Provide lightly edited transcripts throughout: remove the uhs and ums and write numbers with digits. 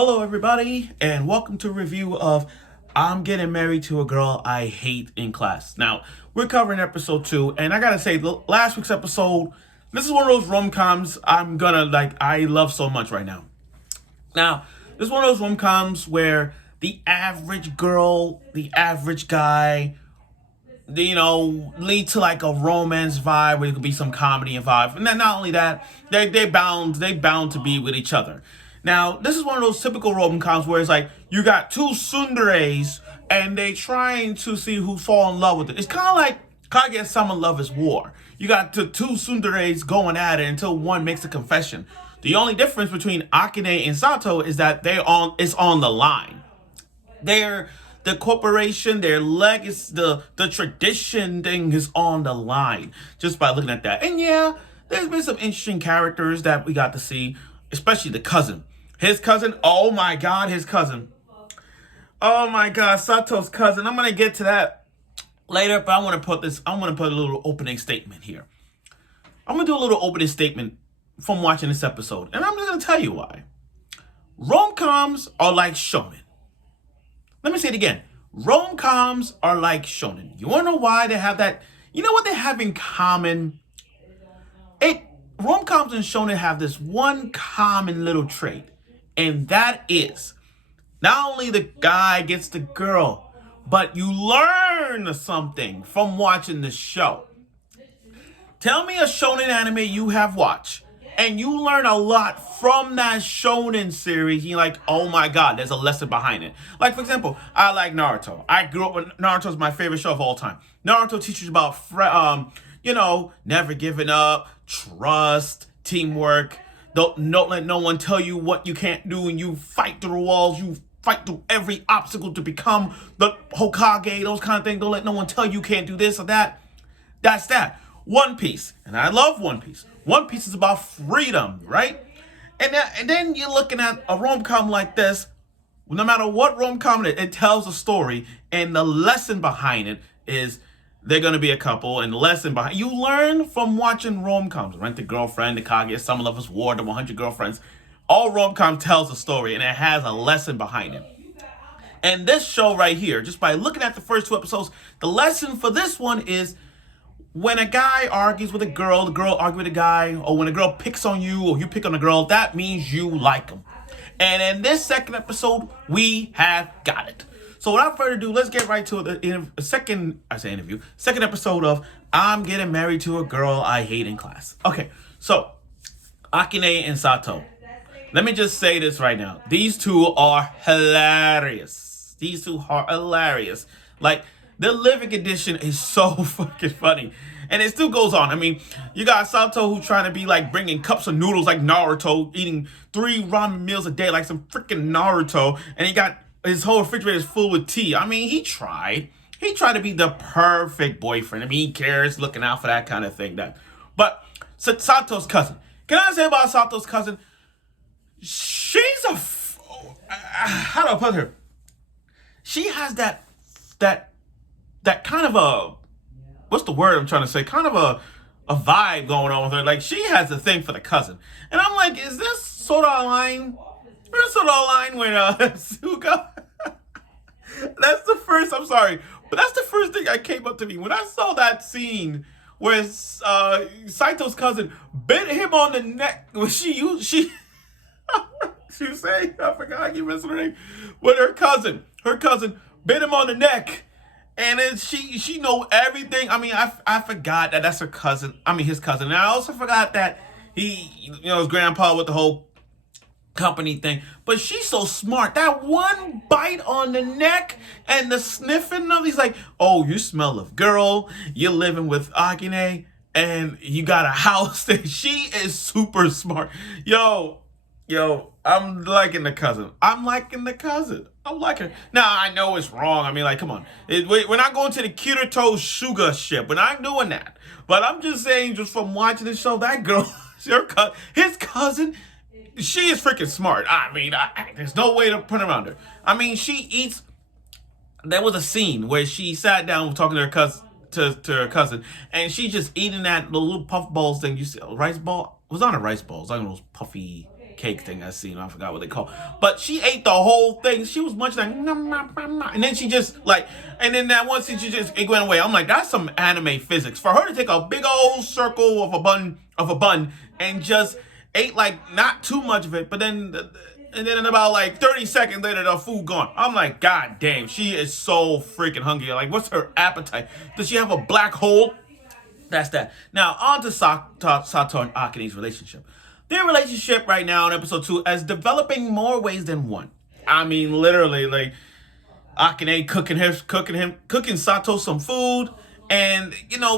Hello, everybody, and welcome to a review of I'm Getting Married to a Girl I Hate in Class. Now, we're covering episode 2, and I gotta say, last week's episode, this is one of those rom-coms I love so much right now. Now, this is one of those rom-coms where the average girl, the average guy, lead to like a romance vibe where it could be some comedy involved. And then not only that, they bound to be with each other. Now, this is one of those typical rom-coms where it's like you got two tsunderes and they trying to see who fall in love with it. It's kind of like Kaguya-sama Love is War. You got the two tsunderes going at it until one makes a confession. The only difference between Akane and Sato is that it's on the line. The corporation, their legacy, the tradition thing is on the line just by looking at that. And yeah, there's been some interesting characters that we got to see, especially the cousin. His cousin, oh my god, his cousin. Oh my god, Sato's cousin. I'm gonna get to that later, but I want to put a little opening statement here. I'm gonna do a little opening statement from watching this episode, and I'm just gonna tell you why. Rom-coms are like shonen. Let me say it again. Rom-coms are like shonen. You wanna know why they have that? You know what they have in common? Rom-coms and shonen have this one common little trait, and that is not only the guy gets the girl, but you learn something from watching the show. Tell me a shonen anime you have watched, and you learn a lot from that shonen series. You're like, oh my god, there's a lesson behind it. Like, for example, I like Naruto. I grew up with Naruto's my favorite show of all time. Naruto teaches about, never giving up, trust, teamwork. Don't let no one tell you what you can't do, and you fight through walls. You fight through every obstacle to become the Hokage, those kind of things. Don't let no one tell you can't do this or that. That's that. One Piece, and I love One Piece. One Piece is about freedom, right? And then you're looking at a rom-com like this. No matter what rom-com it tells a story, and the lesson behind it is they're gonna be a couple, and the lesson behind you learn from watching rom-coms. Rent a Girlfriend, the Kaguya-sama Love is War, the 100 Girlfriends. All rom-com tells a story, and it has a lesson behind it. And this show right here, just by looking at the first 2 episodes, the lesson for this one is when a guy argues with a girl, the girl argues with a guy, or when a girl picks on you or you pick on a girl, that means you like them. And in this second episode, we have got it. So without further ado, let's get right to the second episode of I'm Getting Married to a Girl I Hate in Class. Okay, so Akane and Sato. Let me just say this right now. These two are hilarious. Like, the living edition is so fucking funny. And it still goes on. I mean, you got Sato who's trying to be like bringing cups of noodles like Naruto, eating 3 ramen meals a day like some freaking Naruto. And he got his whole refrigerator is full with tea. I mean, he tried. He tried to be the perfect boyfriend. I mean, he cares, looking out for that kind of thing. But Sato's cousin. Can I say about Sato's cousin? She's how do I put her? She has that kind of a, what's the word I'm trying to say? Kind of a vibe going on with her. Like, she has a thing for the cousin. And I'm like, is this sort of aligned? We're sort of aligned with Suga. That's the first thing that came up to me. When I saw that scene where Saito's cousin bit him on the neck. She was saying, I forgot, I keep messing her name. With her cousin bit him on the neck. And then she know everything. I mean, I forgot that that's her cousin. I mean, his cousin. And I also forgot that his grandpa with the whole company thing. But she's so smart. That one bite on the neck and the sniffing of, he's like, oh, you smell of girl. You're living with Akane and you got a house there. She is super smart. Yo, I'm liking the cousin. I'm liking her. Now, I know it's wrong. I mean, like, come on. We're not going to the Kirito Suga ship. We're not doing that. But I'm just saying, just from watching the show, that girl, his cousin, she is freaking smart. I mean, there's no way to put around her. I mean, she eats. There was a scene where she sat down talking to her cousin, to her cousin, and she's just eating that little puff balls thing. You see, a rice ball? It was on a rice ball. It was on those puffy cake thing I seen. I forgot what they call. But she ate the whole thing. She was much like, nom, nom, nom, nom. And then she just like, and then that one scene, it went away. I'm like, that's some anime physics. For her to take a big old circle of a bun and just ate like not too much of it, but then. And then in about like 30 seconds later, the food gone. I'm like, God damn, she is so freaking hungry. Like, what's her appetite? Does she have a black hole? That's that. Now, on to Sato and Akine's relationship. Their relationship right now in episode 2 is developing more ways than one. I mean, literally, like, Akine cooking Sato some food, and,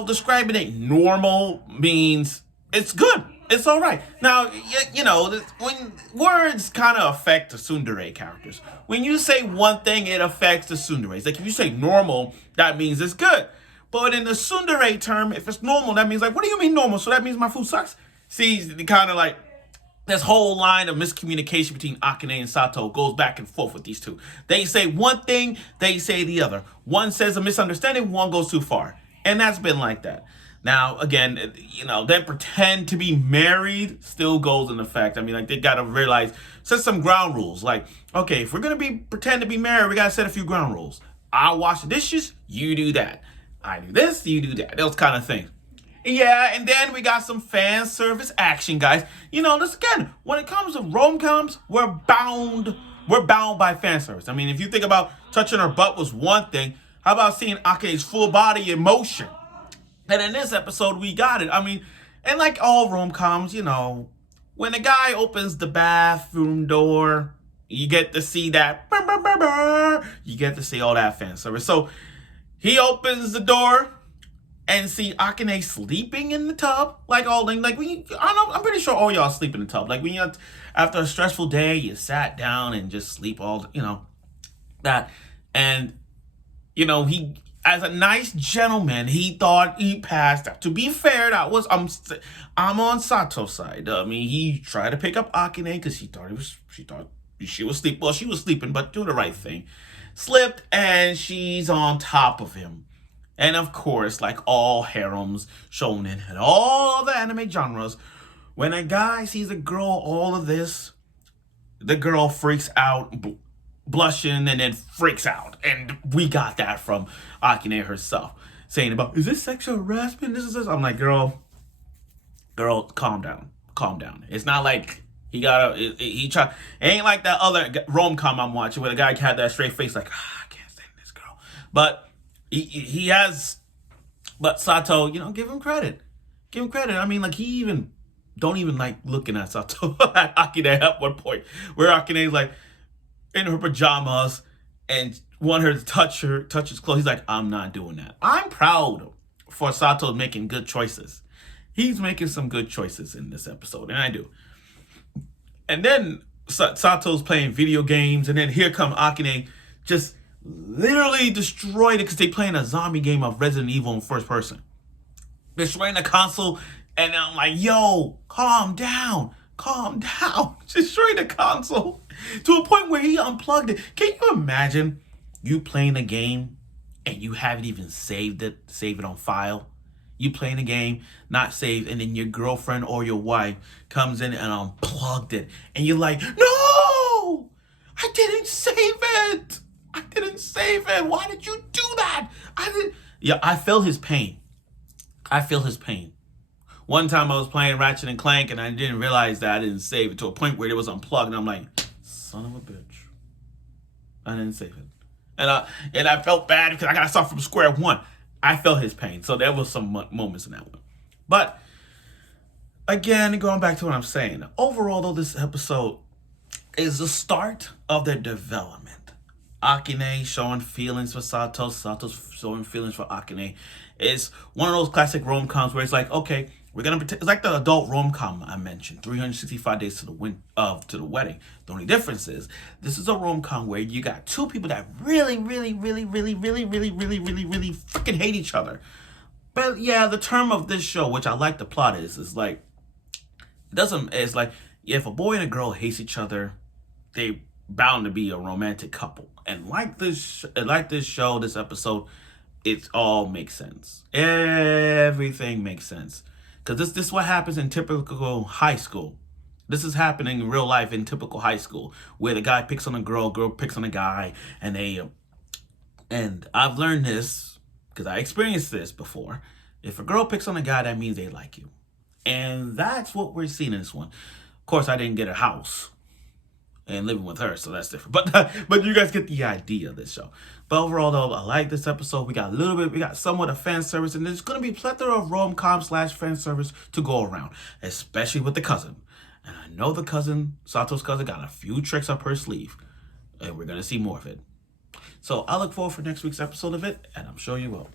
describing it normal means it's good. It's all right. Now, when words kind of affect the tsundere characters. When you say one thing, it affects the tsunderes. Like, if you say normal, that means it's good. But in the tsundere term, if it's normal, that means like, what do you mean normal? So that means my food sucks? See, kind of like, this whole line of miscommunication between Akine and Sato goes back and forth with these two. They say one thing, they say the other. One says a misunderstanding, one goes too far. And that's been like that. Now, again, they pretend to be married still goes in effect. I mean, like, they got to realize, set some ground rules. Like, okay, if we're going to pretend to be married, we got to set a few ground rules. I wash the dishes, you do that. I do this, you do that. Those kind of things. Yeah, and then we got some fan service action, guys. This again, when it comes to rom-coms, we're bound by fan service. I mean, if you think about touching her butt was one thing, how about seeing Akine's full body in motion? And in this episode, we got it. I mean, and like all rom-coms, when a guy opens the bathroom door, you get to see that. You get to see all that fan service. So he opens the door and see Akine sleeping in the tub. Like all things. Like I'm pretty sure all y'all sleep in the tub. Like when you after a stressful day, you sat down and just sleep all. That, and he. As a nice gentleman, he thought he passed out. To be fair, I'm on Sato's side. I mean, he tried to pick up Akine because she thought she was sleeping. Well, she was sleeping, but do the right thing. Slipped, and she's on top of him. And of course, like all harems, shonen, and all the anime genres, when a guy sees a girl, all of this, the girl freaks out, blushing, and then freaks out. And we got that from Akine herself, saying about, is this sexual harassment? I'm like, girl, calm down. It's not like he it ain't like that other rom-com I'm watching where the guy had that straight face like, I can't stand this girl. But he has, but Sato, give him credit. I mean, like, he even don't even like looking at Sato at Akine at one point, where Akine's like in her pajamas and want her to touch his clothes. He's like, I'm not doing that. I'm proud for Sato making good choices. He's making some good choices in this episode, and I do. And then Sato's playing video games, and then here come Akine, just literally destroyed it because they playing a zombie game of Resident Evil in first person. Destroying the console, and I'm like, yo, calm down. Destroying the console to a point where he unplugged it. Can you imagine you playing a game and you haven't even save it on file? You playing a game, not saved, and then your girlfriend or your wife comes in and unplugged it. And you're like, no, I didn't save it. Why did you do that? I feel his pain. One time I was playing Ratchet and Clank and I didn't realize that I didn't save it to a point where it was unplugged. And I'm like, son of a bitch. I didn't save it. And I felt bad because I got to start from square one. I felt his pain. So there was some moments in that one. But again, going back to what I'm saying, overall, though, this episode is the start of their development. Akine showing feelings for Sato's showing feelings for Akine. It's one of those classic rom-coms where it's like, okay, we're gonna pretend, it's like the adult rom-com I mentioned, 365 Days to the Wedding. The only difference is this is a rom-com where you got two people that really freaking hate each other. But yeah, the term of this show, which I like the plot is like, it's like, if a boy and a girl hates each other, they bound to be a romantic couple. And like this show, this episode, it all makes sense. Everything makes sense. Because this is what happens in typical high school. This is happening in real life in typical high school, where the guy picks on a girl picks on a guy, and and I've learned this because I experienced this before. If a girl picks on a guy, that means they like you. And that's what we're seeing in this one. Of course, I didn't get a house and living with her, so that's different. But you guys get the idea of this show. But overall, though, I like this episode. We got somewhat of fan service, and there's going to be a plethora of rom-com/fan service to go around, especially with the cousin. And I know the cousin, Sato's cousin, got a few tricks up her sleeve, and we're going to see more of it. So I look forward for next week's episode of it, and I'm sure you will.